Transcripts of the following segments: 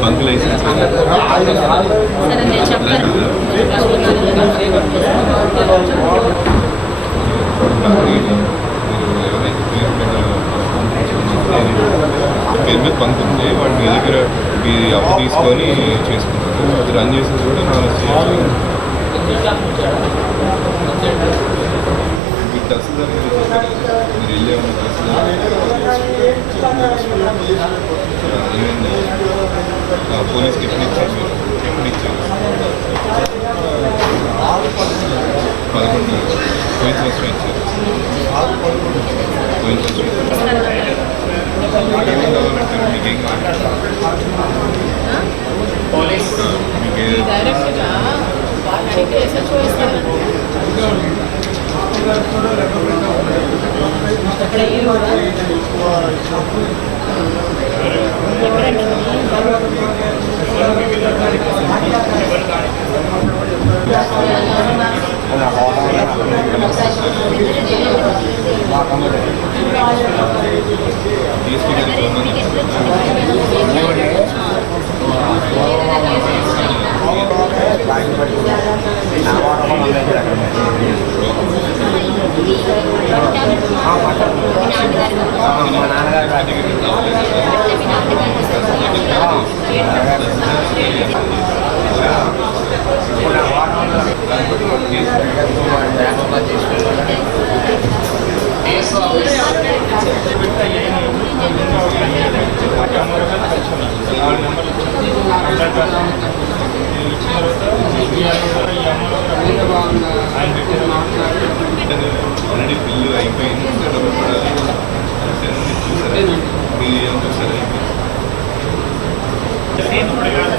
Bunk licence అది ఉందా? సరే నేను చెప్తాను మీరు ఎవరైతే పేరు మీద బంక్ ఉంది వాడు మీ దగ్గర మీ అప్పు తీసుకొని చేసుకుంటారు అది రన్ చేసేది కూడా నాలుగు పోలీస్కి ఎప్పుడు ఇచ్చారు మీరు? ఎప్పుడు ఇచ్చారు? పదకొండు పోయిన సంవత్సరం ఇచ్చారు. పోయిన సంవత్సరం మీకేం మీకేం కావాలి మీకే డైరెక్ట్గా వాళ్ళని అడిగితే ఎస్హెచ్ఓ ఇస్తారు ఆల్రెడీ బిల్లు అయిపోయింది ఇంకా డబ్బులు పడాలి అంటే ఏం అయిపోయింది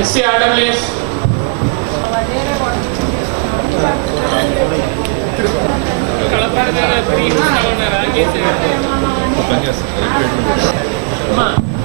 ఎస్సీ ఆర్డబ్ల్యూఎస్. పని చేస్తారు అయిపోయింది పెన్షన్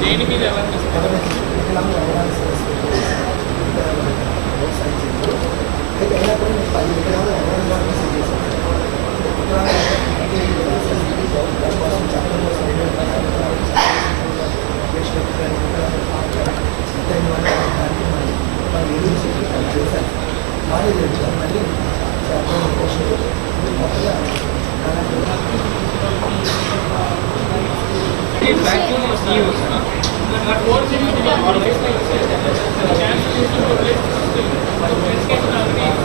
దేని మీద ఎవరిని అయితే అయినప్పుడు పది ఎకరాలు అమౌంట్ చేశాను But what do you think about the chance to replace ちょっと見つけた。